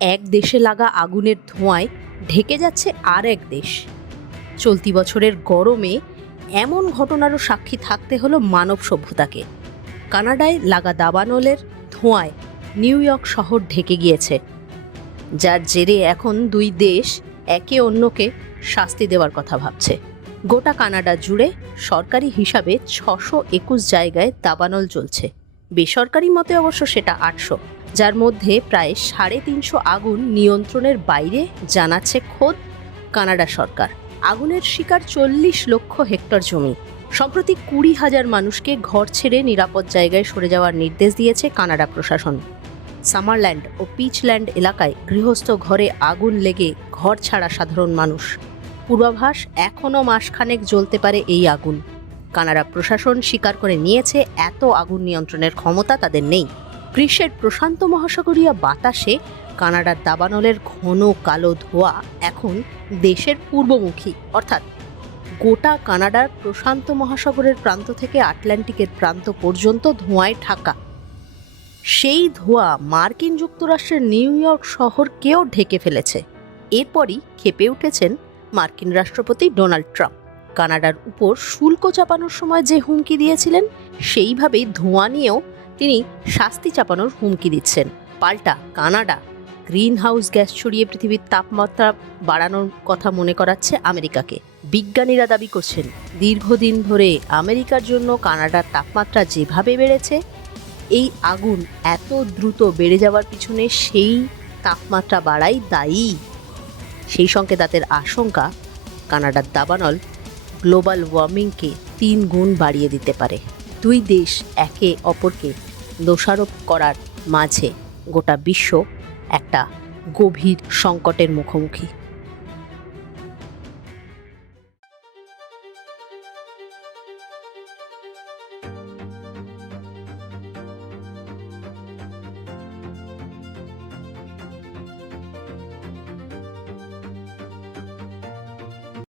এক দেশে লাগা আগুনের ধোঁয়ায় ঢেকে যাচ্ছে আর এক দেশ। চলতি বছরের গরমে এমন ঘটনারও সাক্ষী থাকতে হলো মানব সভ্যতাকে। কানাডায় লাগা দাবানলের ধোঁয়ায় নিউ ইয়র্ক শহর ঢেকে গিয়েছে, যার জেরে এখন দুই দেশ একে অন্যকে শাস্তি দেওয়ার কথা ভাবছে। গোটা কানাডা জুড়ে সরকারি হিসাবে 621 জায়গায় দাবানল চলছে, বেসরকারি মতে অবশ্য সেটা 800, যার মধ্যে প্রায় 350 আগুন নিয়ন্ত্রণের বাইরে, জানাচ্ছে খোদ কানাডা সরকার। আগুনের শিকার 40 লক্ষ হেক্টর জমি। সম্প্রতি 20,000 মানুষকে ঘর ছেড়ে নিরাপদ জায়গায় সরে যাওয়ার নির্দেশ দিয়েছে কানাডা প্রশাসন। সামারল্যান্ড ও পিচল্যান্ড এলাকায় গৃহস্থ ঘরে আগুন লেগে ঘর ছাড়া সাধারণ মানুষ। পূর্বাভাস এখনও মাসখানেক জ্বলতে পারে এই আগুন। কানাডা প্রশাসন স্বীকার করে নিয়েছে এত আগুন নিয়ন্ত্রণের ক্ষমতা তাদের নেই। গ্রীষ্মের প্রশান্ত মহাসাগরীয় বাতাসে কানাডার দাবানলের ঘন কালো ধোঁয়া এখন দেশের পূর্বমুখী, অর্থাৎ গোটা কানাডার প্রশান্ত মহাসাগরের প্রান্ত থেকে আটলান্টিকের প্রান্ত পর্যন্ত ধোঁয়ায় ঢাকা। সেই ধোঁয়া মার্কিন যুক্তরাষ্ট্রের নিউ ইয়র্ক শহরকেও ঢেকে ফেলেছে। এরপরই ক্ষেপে উঠেছেন মার্কিন রাষ্ট্রপতি ডোনাল্ড ট্রাম্প। কানাডার উপর শুল্ক চাপানোর সময় যে হুমকি দিয়েছিলেন, সেইভাবেই ধোঁয়া নিয়েও তিনি শাস্তি চাপানোর হুমকি দিচ্ছেন। পাল্টা কানাডা গ্রিন হাউস গ্যাস ছড়িয়ে পৃথিবীর তাপমাত্রা বাড়ানোর কথা মনে করাচ্ছে আমেরিকাকে। বিজ্ঞানীরা দাবি করছেন, দীর্ঘদিন ধরে আমেরিকার জন্য কানাডার তাপমাত্রা যেভাবে বেড়েছে, এই আগুন এত দ্রুত বেড়ে যাওয়ার পিছনে সেই তাপমাত্রা বাড়াই দায়ী। সেই সঙ্গে তাদের আশঙ্কা, কানাডার দাবানল গ্লোবাল ওয়ার্মিংকে 3 গুণ বাড়িয়ে দিতে পারে। দুই দেশ একে অপরকে দোষারোপ করার মাঝে গোটা বিশ্ব একটা গভীর সংকটের মুখোমুখি।